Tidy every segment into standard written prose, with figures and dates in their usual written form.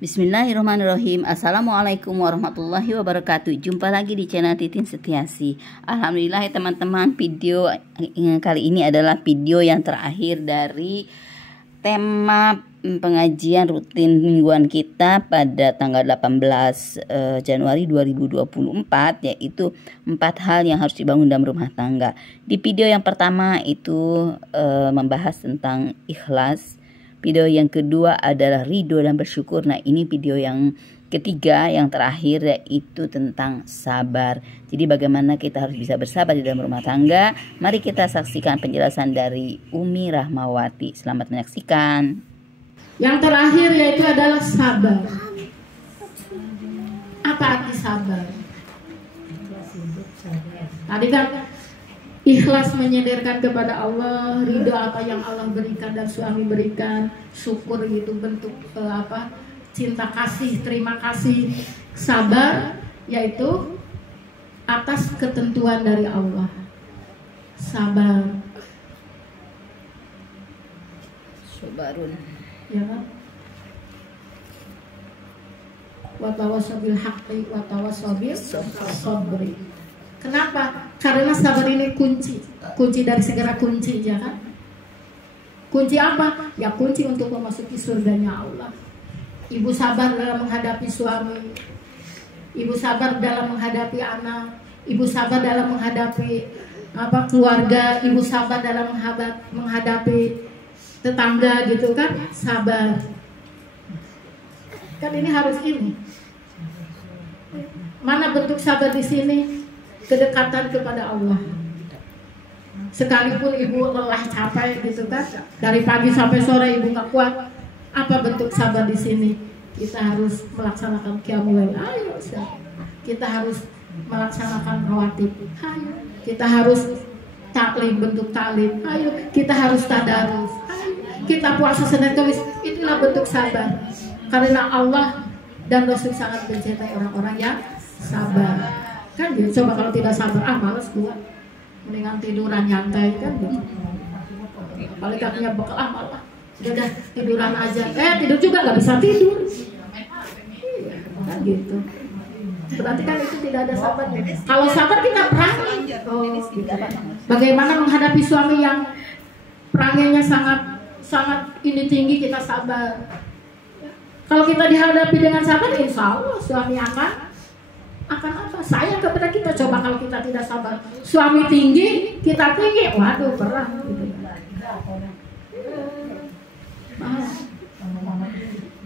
Bismillahirrahmanirrahim. Assalamualaikum warahmatullahi wabarakatuh. Jumpa lagi di channel Titin Setiasi. Alhamdulillah ya teman-teman, video kali ini adalah video yang terakhir dari tema pengajian rutin mingguan kita pada tanggal 18 Januari 2024, yaitu 4 hal yang harus dibangun dalam rumah tangga. Di video yang pertama itu membahas tentang ikhlas. Video yang kedua adalah ridho dan bersyukur. Nah, ini video yang ketiga, yang terakhir, yaitu tentang sabar. Jadi bagaimana kita harus bisa bersabar di dalam rumah tangga. Mari kita saksikan penjelasan dari Umi Rahmawati. Selamat menyaksikan. Yang terakhir yaitu adalah sabar. Apa arti sabar? Tadi kan ikhlas menyadarkan kepada Allah, ridho apa yang Allah berikan dan suami berikan, syukur itu bentuk cinta kasih, terima kasih. Sabar yaitu atas ketentuan dari Allah. Sabar. Sabarun. Ya kan? Wa tawassabil haqqi wa tawassabil sabri. Kenapa? Karena sabar ini kunci dari segala kunci, ya kan? Kunci apa? Ya kunci untuk memasuki surganya Allah. Ibu sabar dalam menghadapi suami, ibu sabar dalam menghadapi anak, ibu sabar dalam menghadapi keluarga, ibu sabar dalam menghadapi tetangga, gitu kan? Sabar. Kan ini harus ini. Mana bentuk sabar di sini? Kedekatan kepada Allah. Sekalipun ibu lelah capek gitu kan, dari pagi sampai sore ibu nggak kuat, apa bentuk sabar di sini? Kita harus melaksanakan qiyamul lail. Ayo, kita harus melaksanakan rawatib. Ayo, kita harus taklim, bentuk taklim. Ayo, kita harus tadarus. Ayo, kita puasa Senin Kamis. Itulah bentuk sabar. Karena Allah dan Rasul sangat mencintai orang-orang yang sabar. Kan gitu. Coba kalau tidak sabar, males gua, mendingan tiduran nyantai kan gitu. Apalagi punya bekal, malah udah tiduran aja, tidur juga nggak bisa tidur, kan gitu. Berarti kan itu tidak ada sabar. Kalau sabar kita perangi. Gitu. Bagaimana menghadapi suami yang peranginya sangat ini tinggi, kita sabar. Kalau kita dihadapi dengan sabar, insya Allah suami akan apa? Sayang kepada kita. Coba kalau kita tidak sabar, suami tinggi, kita tinggi, waduh berat gitu.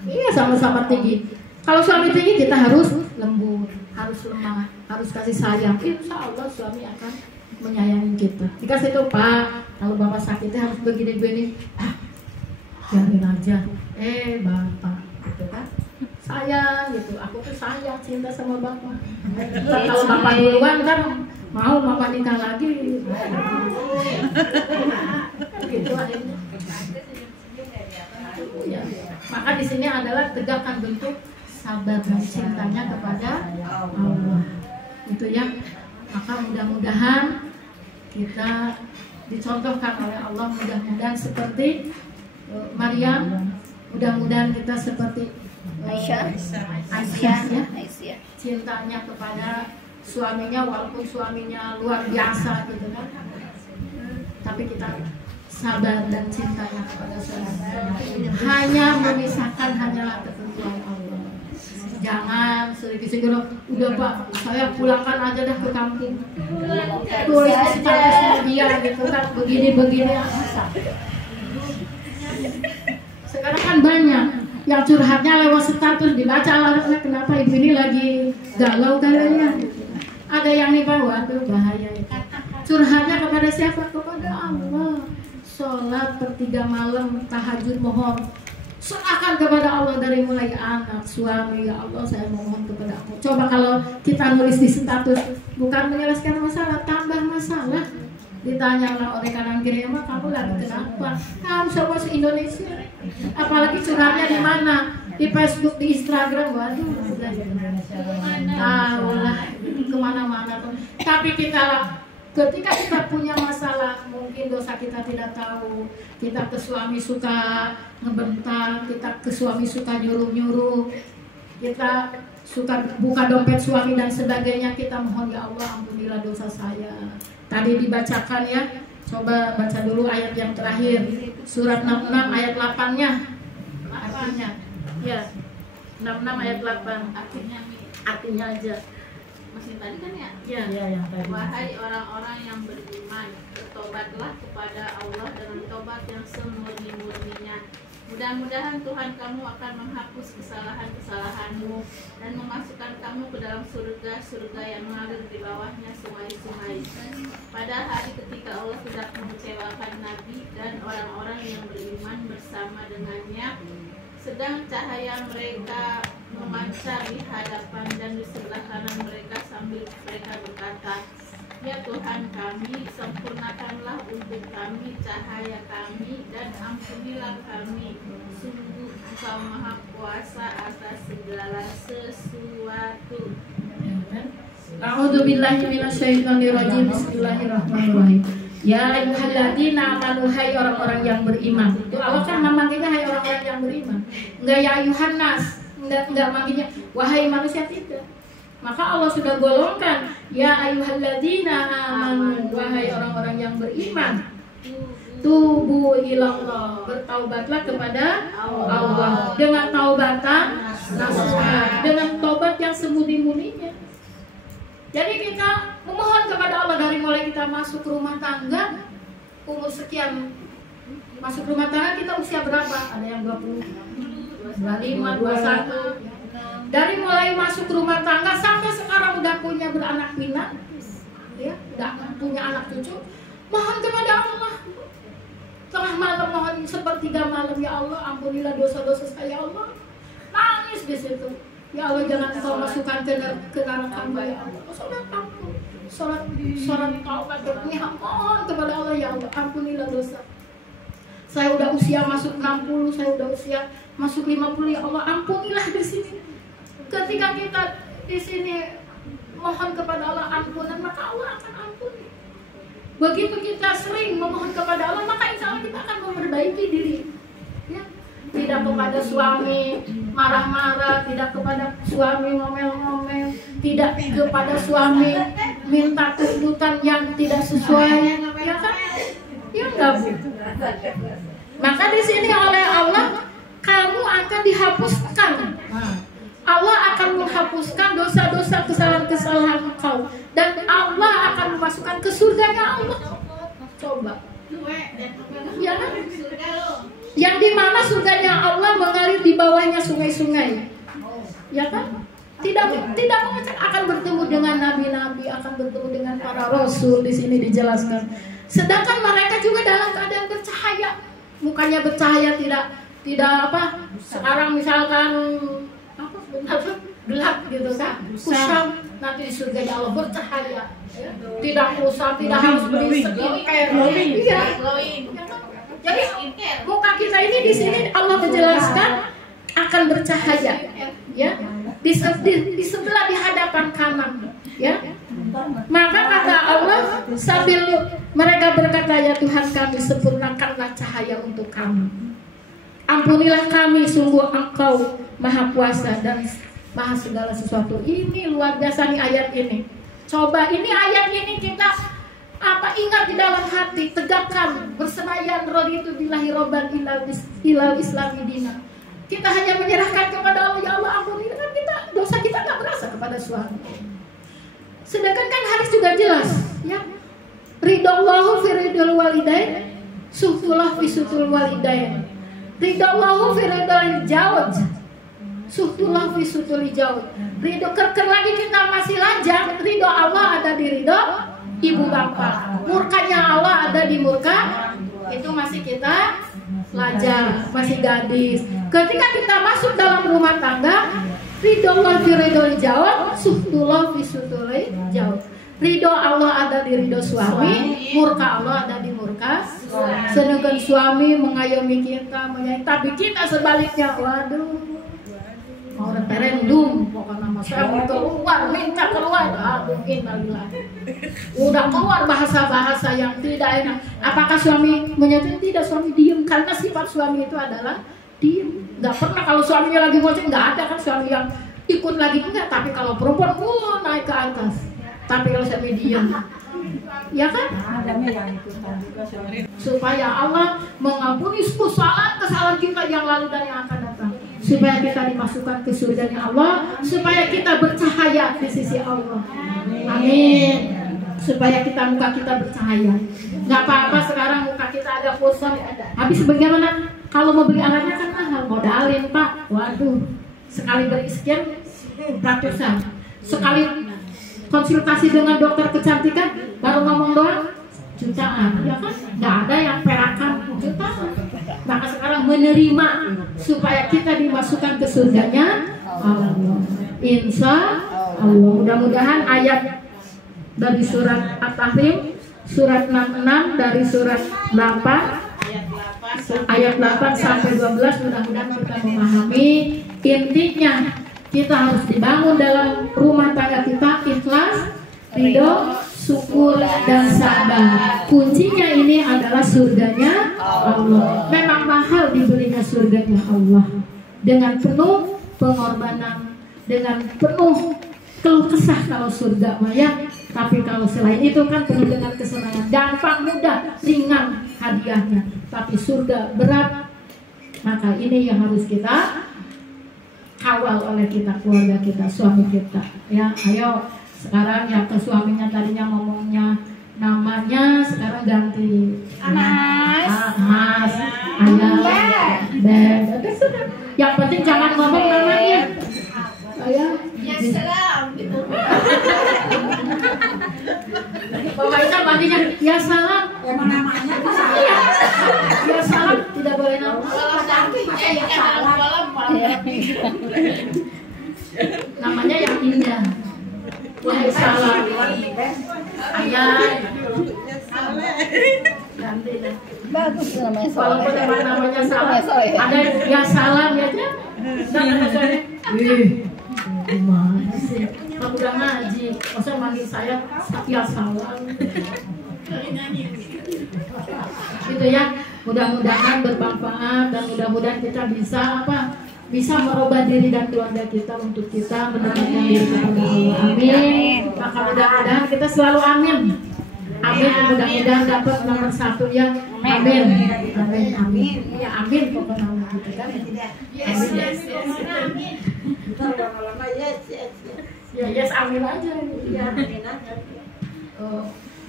Iya, sama-sama tinggi. Kalau suami tinggi, kita harus lembut, harus lemah, harus kasih sayang. Insya Allah suami akan menyayangi kita. Dikasih tuh, Pak, kalau bapak sakitnya harus begini-begini, biarin aja. Bapak, gitu kan? Sayang gitu, aku tuh sayang, cinta sama bapak. Kalau bapak duluan kan mau bapak nikah lagi gitu akhirnya. Ya. Maka di sini adalah tegakkan bentuk sabar dan cintanya kepada Allah, itu ya. Maka mudah-mudahan kita dicontohkan oleh Allah, mudah-mudahan seperti Maryam, mudah-mudahan kita seperti Aisyah ya, cintanya kepada suaminya, walaupun suaminya luar biasa gitu kan, tapi kita sabar dan cintanya kepada suami. Hanya memisahkan hanyalah ketentuan Allah. Jangan sedikit-sedikit, udah Pak, saya pulangkan aja dah ke kampung, tulis status dia gitu kan, begini-begini. Sekarang kan banyak yang curhatnya lewat status, dibaca alatnya, kenapa ibu ini lagi galau kayaknya. Ada yang nih Pak, waduh bahaya itu. Curhatnya kepada siapa? Kepada Allah. Sholat per 3 malam, tahajud, mohon. Serahkan kepada Allah dari mulai anak, suami, ya Allah saya mohon kepada Allah. Coba kalau kita nulis di status, bukan menyelesaikan masalah, tambah masalah. Ditanya oleh kanan kiri, emang kamu lagi kenapa? Kamu semua se-Indonesia. Apalagi curhatnya di mana? Di Facebook, di Instagram, waduh. Tahu lah, kemana-mana tuh. Tapi kita Ketika kita punya masalah, mungkin dosa kita tidak tahu, kita ke suami suka ngebentak, kita ke suami suka nyuruh-nyuruh, kita suka buka dompet suami dan sebagainya, kita mohon ya Allah ampunilah dosa saya. Tadi dibacakan ya, coba baca dulu ayat yang terakhir, surat 66 ayat 8-nya. Artinya, ya 66 ayat 8. Artinya aja. Masih tadi kan ya? Ya, yang tadi. Wahai orang-orang yang beriman, bertobatlah kepada Allah dengan tobat yang semurni-murninya. Mudah-mudahan Tuhan kamu akan menghapus kesalahan-kesalahanmu dan memasukkan kamu ke dalam surga-surga yang mengalir di bawahnya sungai-sungai. Pada hari ketika Allah tidak mengecewakan Nabi dan orang-orang yang beriman bersama dengannya, sedang cahaya mereka memancar di hadapan dan di sebelah kanan mereka sambil mereka berkata, ya Tuhan kami, sempurnakanlah untuk kami cahaya kami dan ampunilah kami. Sungguh Engkau Maha Kuasa atas segala sesuatu. A'udzubillahi minasyaitonirrajim. Bismillahirrahmanirrahim. Ya ayyuhalladzina amanu, hai orang-orang yang beriman. Itu Allah kan memanggilnya hai orang-orang yang beriman. Enggak ya ayyuhan nas, enggak manggilnya wahai manusia, tidak. Maka Allah sudah golongkan ya ayyuhalladzina amanu, wahai orang-orang yang beriman. Tubu ilallah, bertaubatlah kepada Allah dengan taubatan nasuha, dengan taubat yang semurni-murninya. Jadi kita memohon kepada Allah dari mulai kita masuk rumah tangga, umur sekian masuk rumah tangga, kita usia berapa? Ada yang 20, 25, 21. Dari mulai masuk rumah tangga sampai sekarang udah punya beranak pinak, ya, udah punya anak cucu, mohon kepada Allah. Tengah malam mohon sepertiga malam, ya Allah ampunilah dosa-dosa saya, ya Allah. Nangis di situ. Ya Allah, jangan Engkau masukkan ke neraka, ya Allah. Salat ampun, salat taubat berniat, mohon kepada Allah, ya Allah ampunilah dosa. Saya udah usia masuk 60, saya udah usia masuk 50, ya Allah ampunilah di sini. Ketika kita di sini mohon kepada Allah ampunan, maka Allah akan ampuni. Begitu kita sering memohon kepada Allah, maka insya Allah kita akan memperbaiki diri. Ya. Tidak kepada suami marah-marah, tidak kepada suami ngomel-ngomel, tidak kepada suami minta tuntutan yang tidak sesuai, ya kan? Ya enggak, Bu. Maka di sini oleh Allah kamu akan dihapuskan. Allah akan menghapuskan dosa-dosa, kesalahan-kesalahan engkau, dan Allah akan memasukkan ke surganya Allah. Coba, ya kan? Yang dimana surganya Allah mengalir di bawahnya sungai-sungai, ya kan? Tidak mengecek, akan bertemu dengan nabi-nabi, akan bertemu dengan para rasul. Di sini dijelaskan. Sedangkan mereka juga dalam keadaan bercahaya, mukanya bercahaya, tidak apa? Sekarang misalkan gelap gitu kan, kusam, nanti di surganya Allah bercahaya, ya? Tidak kusam, tidak harus beri skincare, iya. Jadi muka kita ini di sini Allah menjelaskan akan bercahaya, ya, di sebelah di hadapan kanan, ya. Maka kata Allah sambil mereka berkata, ya Tuhan kami, sempurnakanlah cahaya untuk kami. Ampunilah kami, sungguh Engkau Maha Kuasa dan Maha segala sesuatu. Ini luar biasa nih ayat ini. Coba ini ayat ini kita ingat di dalam hati, tegakkan, bersemayam raditu billahi robban ilal islami dina. Kita hanya menyerahkan kepada Allah, ya Allah ampuni, kan kita dosa kita nggak berasa kepada suami. Sedangkan kan hadis juga jelas, ya. Ridallahu fi ridal walidain, suhtulah fi suhtul walidain. Ridallahu fi ridal jawad, suhtulah fi suhtul jawad. Ridho kerker lagi kita masih lajang, ridho Allah ada di ridho ibu bapak, murkanya Allah ada di murka, itu masih kita lajang, masih gadis. Ketika kita masuk dalam rumah tangga, ridho Allah fi ridho jawad, suhtullah fi suhtul jawad. Ridho Allah ada di ridho suami, murka Allah ada di murka. Sedangkan suami mengayomi kita, menyayangi, tapi kita sebaliknya, waduh, mau referendum, pokoknya nama saya mau keluar, minta keluar. Aduh, innalillah. Udah keluar bahasa-bahasa yang tidak enak. Apakah suami menyetujui? Tidak, suami diem. Karena sifat suami itu adalah diem. Nggak pernah kalau suaminya lagi ngoceh, nggak ada kan suami yang ikut lagi, enggak. Tapi kalau perempuan, naik ke atas. Tapi kalau suami diem, ya kan? Supaya Allah mengampuni kesalahan kita yang lalu dan yang akan datang. Supaya kita dimasukkan ke surganya Allah, supaya kita bercahaya di sisi Allah. Amin. Supaya muka kita bercahaya. Nggak apa-apa sekarang muka kita agak kusam. Habis bagaimana? Kalau mau beli alatnya kan mahal, modalin Pak. Waduh, sekali beli sekian ratusan. Sekali konsultasi dengan dokter kecantikan baru ngomong doang jutaan, ya kan? Nggak ada yang perakan jutaan. Maka sekarang menerima supaya kita dimasukkan ke surganya Allah. Insya Allah. Mudah-mudahan ayat dari surat At-Tahrim surat 66 dari surat 8 ayat 8 sampai 12 mudah-mudahan kita memahami intinya. Kita harus dibangun dalam rumah tangga kita ikhlas, ridho, syukur, dan sabar. Kuncinya ini adalah surganya Allah. Memang mahal dibelinya surganya Allah. Dengan penuh pengorbanan, dengan penuh keluh kesah kalau surga maya. Tapi kalau selain itu kan penuh dengan kesenangan. Gampang, mudah, ringan hadiahnya. Tapi surga berat. Maka ini yang harus kita kawal oleh kita, keluarga kita, suami kita. Ya, ayo sekarang yang ke suaminya tadinya ngomongnya namanya sekarang ganti Mas, Ayah, Beb. Yang penting jangan ngomong namanya. Ayah, Ya salam gitu. Bapak Ica bantinya ya salam. Emang namanya bisa. Iya. Ya salam tidak boleh nama. Kalau nanti ya salam Namanya yang indah. Ya salam. Ayah. Ganti deh. Bagus namanya Walaupun Soleh. namanya salam, Soleh. ada ya salam ya aja. Gimana sih? Kamu udah ngaji, masa manggil saya ya salam. Gitu ya. Mudah-mudahan bermanfaat dan mudah-mudahan kita bisa bisa merubah diri dan keluarga kita untuk kita mendekatkan diri kepada Allah. Amin. Maka mudah-mudahan kita selalu amin. Amin. Mudah-mudahan dapat nomor 1 ya. Amin. Amin. Amin. Ya amin pokoknya gitu kan. Amin. Ya yes amin aja. Ya amin aja.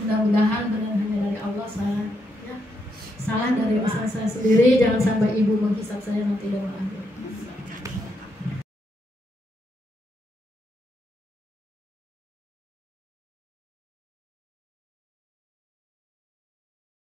Mudah-mudahan dengan hanya dari Allah saya salah dari usaha saya sendiri, jangan sampai ibu menghisap saya nanti dalam akhir.